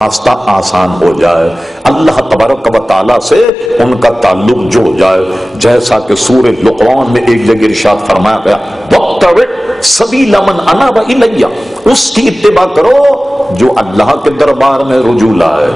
راستہ آسان ہو جائے، اللہ تبارک و تعالیٰ سے ان کا تعلق جو ہو جائے، جیسا کہ سورہ لقمان میں ایک جگہ ارشاد فرمایا گیا وَاتَّبِعْ سَبِيلَ مَنْ أَنَابَ إِلَيَّ، اس کی اتباع کرو جو اللہ کے دربار میں رجوع لائے،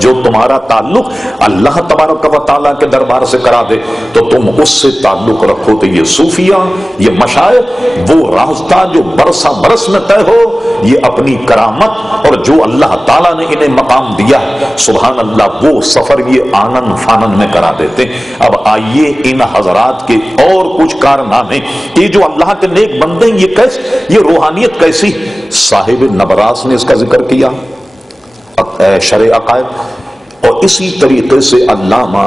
جو تمہارا تعلق اللہ تبارک و تعالیٰ کے دربار سے کرا دے تو تم اس سے تعلق رکھو۔ تو یہ صوفیہ، یہ مشائخ، وہ راستہ جو برسا برس میں طے ہو، یہ اپنی کرامت اور جو اللہ تعالیٰ نے انہیں مقام دیا ہے، سبحان اللہ، وہ سفر یہ آنن فانن میں کرا دیتے۔ اب آئیے ان حضرات کے اور کچھ کارنامے، یہ جو اللہ کے نیک بندے ہیں، یہ روحانیت کیسی؟ صاحب نبراس نے اس کا ذکر کیا، شرح عقائد، اور اسی طریقے سے علامہ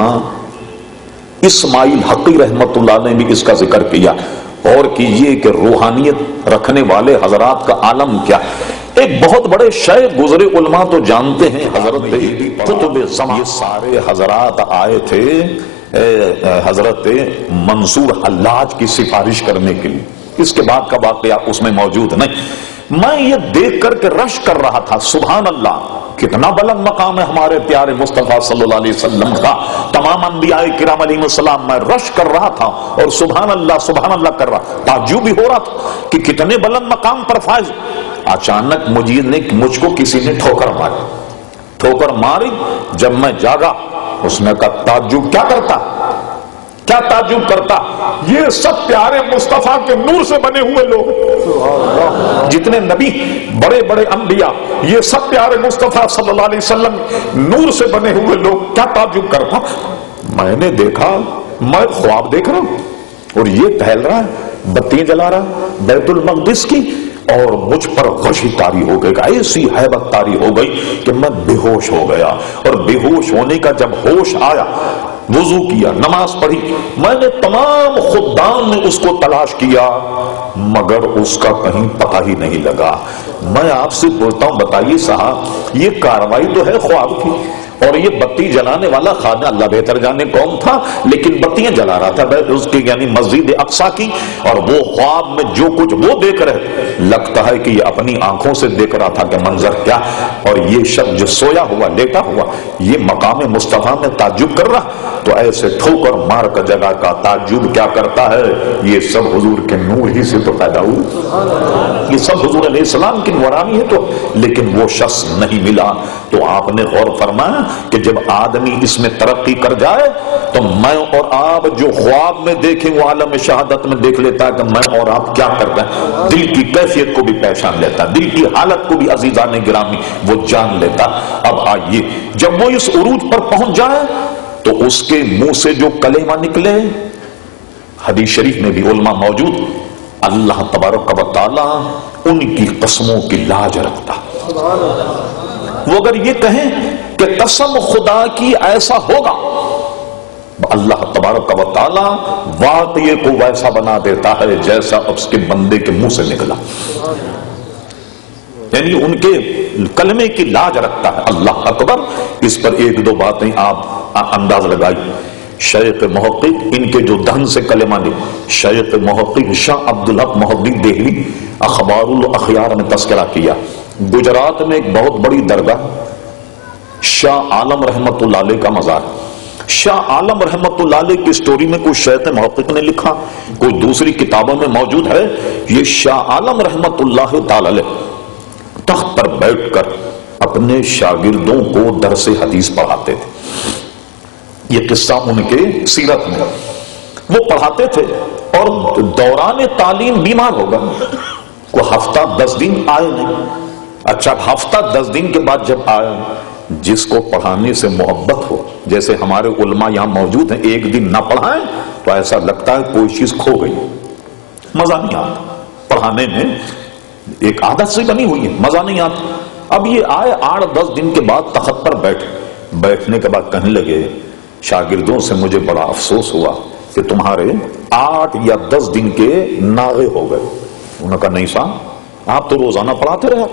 اسماعیل حقی رحمت اللہ نے بھی اس کا ذکر کیا۔ اور کیجئے کہ روحانیت رکھنے والے حضرات کا عالم کیا۔ ایک بہت بڑے شیخ گزرے علماء تو جانتے ہیں، حضرت قطب زمان، یہ سارے حضرات آئے تھے حضرت منصور حلاج کی سفارش کرنے کے لیے، اس کے بعد کا واقعہ اس میں موجود نہیں۔ میں یہ دیکھ کر کے رش کر رہا تھا، سبحان اللہ، کتنا بلند مقام ہے ہمارے پیارے مصطفیٰ صلی اللہ علیہ وسلم کا، تمام انبیاء کرام علیہ السلام، میں رش کر رہا تھا اور سبحان اللہ کر رہا، تعجب بھی ہو رہا تھا کہ کتنے بلند مقام پر فائز۔ اچانک مجھ کو کسی نے ٹھوکر ماری، جب میں جاگا اس نے کہا تعجب کیا کرتا، کیا تعجب کرتا، یہ سب پیارے مصطفیٰ کے نور سے بنے ہوئے لوگ، جتنے نبی، بڑے بڑے انبیاء، یہ سب پیارے مصطفیٰ صلی اللہ علیہ وسلم نور سے بنے ہوئے لوگ، کیا تعجب کرتا۔ میں نے دیکھا، میں خواب دیکھ رہا ہوں اور یہ ٹہل رہا ہے، بتیاں جلا رہا ہے بیت المقدس کی، اور مجھ پر غشی طاری ہو گئی، ایسی ہیبت طاری ہو گئی کہ میں بے ہوش ہو گیا، اور بے ہوش ہونے کا جب ہوش آیا، وضو کیا، نماز پڑھی، میں نے تمام خدام نے اس کو تلاش کیا مگر اس کا کہیں پتہ ہی نہیں لگا۔ میں آپ سے بولتا ہوں، بتائیے صاحب، یہ کاروائی تو ہے خواب کی، اور یہ بتی جلانے والا خانہ اللہ بہتر جانے کون تھا، لیکن بتیاں جلا رہا تھا اس کی یعنی مسجد اقصیٰ کی، اور وہ خواب میں جو کچھ وہ دیکھ رہے، لگتا ہے کہ یہ اپنی آنکھوں سے دیکھ رہا تھا کہ منظر کیا، اور یہ شخص جو سویا ہوا لیٹا ہوا یہ مقام مصطفیٰ میں تعجب کر رہا، تو ایسے ٹھوکر مار کا جگہ کا تعجب کیا کرتا ہے، یہ سب حضور کے نور ہی سے تو پیدا ہوئی، یہ سب حضور علیہ السلام کی نورانی ہے، تو لیکن وہ شخص نہیں ملا۔ تو آپ نے غور فرمایا کہ جب آدمی اس میں ترقی کر جائے تو میں اور آپ جو خواب میں دیکھیں وہ عالم شہادت میں دیکھ لیتا ہے کہ میں اور آپ کیا کر رہے ہیں، دل کی کیفیت کو بھی پہچان لیتا، دل کی حالت کو بھی عزیزان گرامی وہ جان لیتا۔ اب آئیے، جب وہ اس عروج پر پہنچ جائے تو اس کے منہ سے جو کلمہ نکلے، حدیث شریف میں بھی علماء موجود، اللہ تبارک و تعالی ان کی قسموں کی لاج رکھتا۔ وہ اگر یہ کہیں کہ قسم خدا کی ایسا ہوگا، اللہ تبارک و تعالی واقعے کو ویسا بنا دیتا ہے جیسا اس کے بندے کے منہ سے نکلا، یعنی ان کے کلمے کی لاج رکھتا ہے۔ اللہ اکبر۔ اس پر ایک دو باتیں آپ انداز لگائی۔ شیخ محقق، ان کے جو دہن سے کلمہ نکلا، شیخ محقق شاہ عبدالحق محقق دہلی اخبار الاخیار میں تذکرہ کیا، گجرات میں ایک بہت بڑی درگاہ شاہ عالم رحمت اللہ علیہ کا مزار، شاہ عالم رحمت اللہ علیہ کی سٹوری میں کوئی شیخ محقق نے لکھا، کوئی دوسری کتابوں میں موجود ہے، یہ شاہ عالم رحمت اللہ تعالی علیہ تخت پر بیٹھ کر اپنے شاگردوں کو درس حدیث پڑھاتے تھے۔ یہ قصہ ان کے سیرت میں، وہ پڑھاتے تھے اور دوران تعلیم بیمار ہو گئے، کوئی ہفتہ 10 دن آئے نہیں۔ اچھا، ہفتہ 10 دن کے بعد جب آئے، جس کو پڑھانے سے محبت ہو، جیسے ہمارے علماء یہاں موجود ہیں، ایک دن نہ پڑھائیں تو ایسا لگتا ہے کوئی چیز کھو گئی، مزہ نہیں آتا پڑھانے میں، ایک عادت سے بنی ہوئی ہے، مزہ نہیں آتا۔ اب یہ آئے 8-10 دن کے بعد تخت پر بیٹھنے کے بعد کہنے لگے شاگردوں سے، مجھے بڑا افسوس ہوا کہ تمہارے 8 یا 10 دن کے ناغے ہو گئے۔ انہوں نے کہا نہیں صاحب، آپ تو روزانہ پڑھاتے رہے۔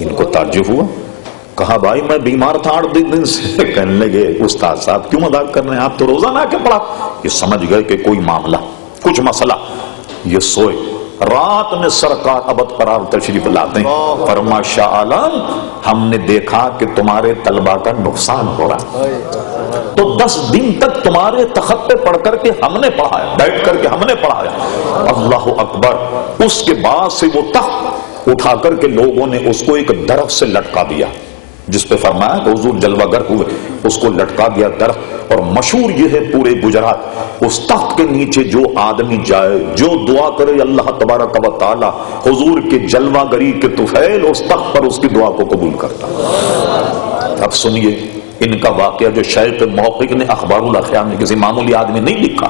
ان کو تعجب ہوا، کہا بھائی میں بیمار تھا 8 دن سے۔ کہنے لگے استاد صاحب کیوں مذاق کر رہے ہیں، آپ تو روزانہ آ کے پڑھا۔ یہ سمجھ گئے کہ کوئی معاملہ، کچھ مسئلہ، یہ سوئے رات میں سرکار ابد قرار تشریف لاتے ہیں، فرما شاہ عالم ہم نے دیکھا کہ تمہارے طلبہ کا نقصان ہو رہا ہے، تو 10 دن تک تمہارے تخت پہ پڑھ کر کے ہم نے پڑھایا، بیٹھ کر کے ہم نے پڑھایا۔ اللہ اکبر۔ اس کے بعد سے وہ تخت اٹھا کر کے لوگوں نے اس کو ایک درخت سے لٹکا دیا، جس پہ فرمایا کہ حضور جلوہ گر ہوئے، اس کو لٹکا دیا درخت۔ اور مشہور یہ ہے پورے گجرات، اس تخت کے نیچے جو آدمی جائے، جو دعا کرے، اللہ تبارک و تعالی حضور کے جلوہ گری کے طفیل اس تخت پر اس کی دعا کو قبول کرتا۔ اب سنیے ان کا واقعہ جو شیخ محقق نے اخبار الاخیار میں کسی معمولی آدمی نہیں لکھا۔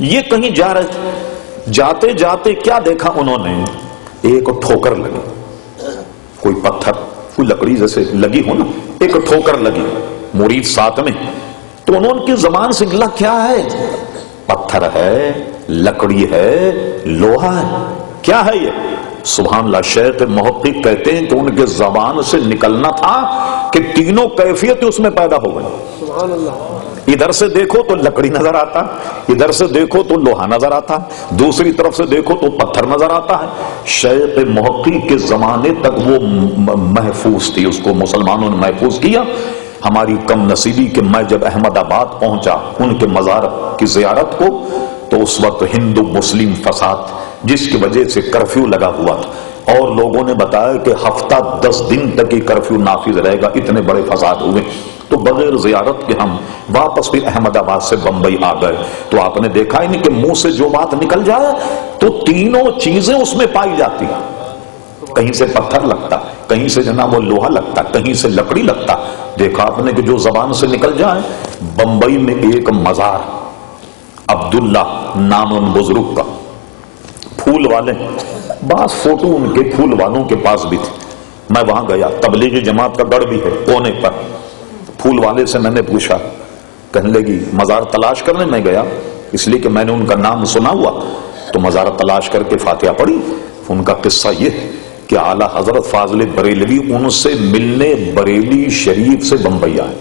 یہ کہیں جا رہے تھے، جاتے جاتے کیا دیکھا انہوں نے، ایک ٹھوکر لگی، کوئی پتھر، کوئی لکڑی جیسے لگی ہو نا، ایک ٹھوکر لگی، مرید ساتھ میں، تو انہوں کی زبان سے نکلا کیا ہے؟ پتھر ہے، لکڑی ہے، لوہا ہے، کیا ہے یہ؟ سبحان اللہ۔ شیخ محقق کہتے ہیں کہ ان کے زبان سے نکلنا تھا کہ تینوں کیفیت اس میں پیدا ہو گئی۔ سبحان اللہ۔ ادھر سے دیکھو تو لکڑی نظر آتا، ادھر سے دیکھو تو لوہا نظر آتا، دوسری طرف سے دیکھو تو پتھر نظر آتا ہے۔ شیخ محقق کے زمانے تک وہ محفوظ تھی، اس کو مسلمانوں نے محفوظ کیا۔ ہماری کم نصیبی کہ میں جب احمد آباد پہنچا ان کے مزار کی زیارت کو، تو اس وقت ہندو مسلم فساد جس کی وجہ سے کرفیو لگا ہوا تھا، اور لوگوں نے بتایا کہ ہفتہ 10 دن تک یہ کرفیو نافذ رہے گا، اتنے بڑے فساد ہوئے۔ تو بغیر زیارت کے ہم واپس پھر احمد آباد سے بمبئی آ گئے، تو آپ نے دیکھا ہی نہیں کہ منہ سے جو بات نکل جائے تو تینوں چیزیں اس میں پائی جاتی ہیں۔ کہیں سے پتھر لگتا، کہیں سے جناب وہ لوہا لگتا، کہیں سے لکڑی لگتا۔ دیکھا آپ نے کہ جو زبان سے نکل جائے۔ بمبئی میں ایک مزار عبداللہ نام ان بزرگ کا، پھول والے، بعض فوٹو ان کے پھول والوں کے پاس بھی تھے۔ میں وہاں گیا، تبلیغی جماعت کا گڑھ بھی ہے کونے پر۔ پھول والے سے میں نے پوچھا، کہنے لگی مزار تلاش کرنے میں گیا، اس لیے کہ میں نے ان کا نام سنا ہوا، تو مزار تلاش کر کے فاتحہ پڑھی۔ ان کا قصہ یہ ہے کہ اعلیٰ حضرت فاضل بریلوی ان سے ملنے بریلی شریف سے بمبئی آئے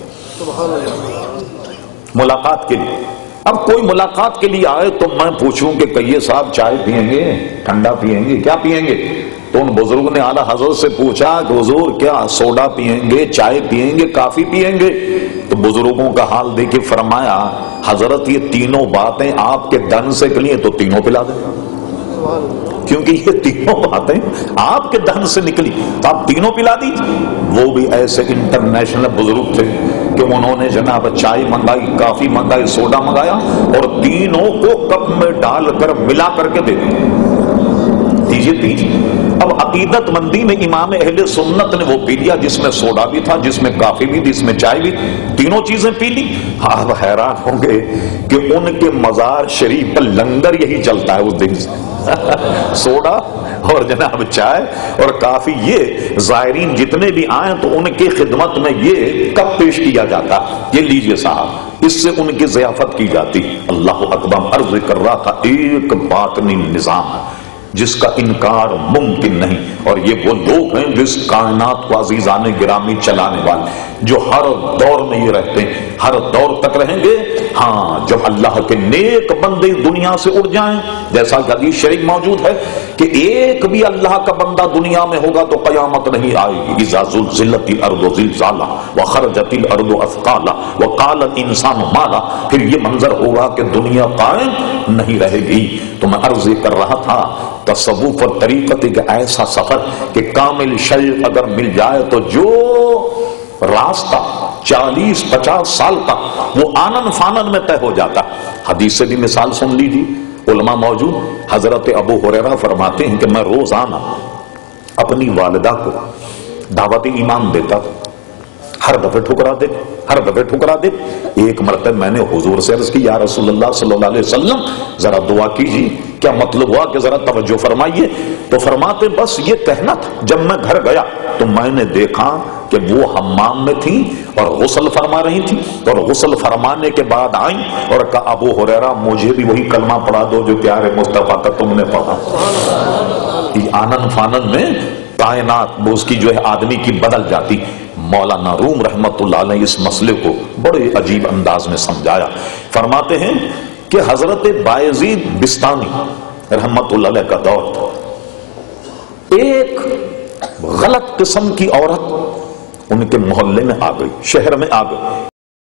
ملاقات کے لیے۔ اب کوئی ملاقات کے لیے آئے تو میں پوچھوں کہ کہیے صاحب چائے پیئیں گے، ٹھنڈا پیئیں گے، کیا پیئیں گے؟ تو ان بزرگ نے اعلیٰ حضرت سے پوچھا کہ حضور کیا سوڈا پیئیں گے، چائے پیئیں گے، کافی پیئیں گے؟ تو بزرگوں کا حال دیکھے فرمایا حضرت یہ تینوں باتیں آپ کے دن سے نکلی تو تینوں پلا دیں، کیونکہ یہ تینوں باتیں آپ کے دہن سے نکلی تو آپ تینوں پلا دیجیے۔ وہ بھی ایسے انٹرنیشنل بزرگ تھے کہ انہوں نے جناب چائے منگائی، کافی منگائی، سوڈا منگایا، اور تینوں کو کپ میں ڈال کر ملا کر کے دے دیجیے دیجیے۔ اب عقیدت مندی میں امام اہل سنت نے وہ پی لیا جس میں سوڈا بھی تھا، جس میں کافی بھی تھی، جس میں چائے بھی، تینوں چیزیں پی لی۔ آپ حیران ہوں گے کہ ان کے مزار شریف پر لنگر یہی چلتا ہے اس دن سے سوڈا اور جناب چائے اور کافی، یہ زائرین جتنے بھی آئیں تو ان کی خدمت میں یہ کپ پیش کیا جاتا، یہ لیجئے صاحب، اس سے ان کی ضیافت کی جاتی۔ اللہ اکبر۔ عرض کر رہا تھا ایک باطنی نظام ہے جس کا انکار ممکن نہیں، اور یہ وہ لوگ ہیں جس کائنات کو عزیزان گرامی چلانے والے، جو ہر دور میں یہ رہتے ہیں، ہر دور تک رہیں گے۔ ہاں جب اللہ کے نیک بندے دنیا سے اڑ جائیں، جیسا کہ حدیث شریف موجود ہے کہ ایک بھی اللہ کا بندہ دنیا میں ہوگا تو قیامت نہیں آئے گی۔ اذا زلزلت الارض زلزالها وخرجت الارض اثقالها وقال الانسان ما لها، پھر یہ منظر ہوگا کہ دنیا قائم نہیں رہے گی۔ تو میں عرض کر رہا تھا تصوف اور طریقت ایک ایسا سفر کہ کامل شیخ اگر مل جائے تو جو راستہ 40-50 سال کا وہ آنن فانن میں طے ہو جاتا۔ حدیث سے بھی مثال سن لیجیے، علماء موجود۔ حضرت ابو ہریرہ فرماتے ہیں کہ میں روزانہ اپنی والدہ کو دعوت ایمان دیتا، ہر دفعہ ٹھکرا دے۔ ایک مرتبہ میں نے حضور سے عرض کی یا رسول اللہ صلی اللہ علیہ وسلم ذرا دعا کیجیے، کیا مطلب ہوا کہ ذرا توجہ فرمائیے؟ تو فرماتے بس یہ کہنا تھا۔ جب میں گھر گیا تو میں نے دیکھا کہ وہ حمام میں تھی اور غسل فرما رہی تھی، اور غسل فرمانے کے بعد آئیں اور کہا ابو ہریرہ مجھے بھی وہی کلمہ پڑھا دو جو پیارے مصطفیٰ کا تم نے پڑھا۔ آنن فانن میں کائنات اس کی جو ہے آدمی کی بدل جاتی۔ مولانا روم رحمت اللہ علیہ اس مسئلے کو بڑے عجیب انداز میں سمجھایا۔ فرماتے ہیں کہ حضرت بایزید بستانی رحمت اللہ علیہ کا دور تھا، ایک غلط قسم کی عورت ان کے محلے میں آ گئی، شہر میں آ گئی،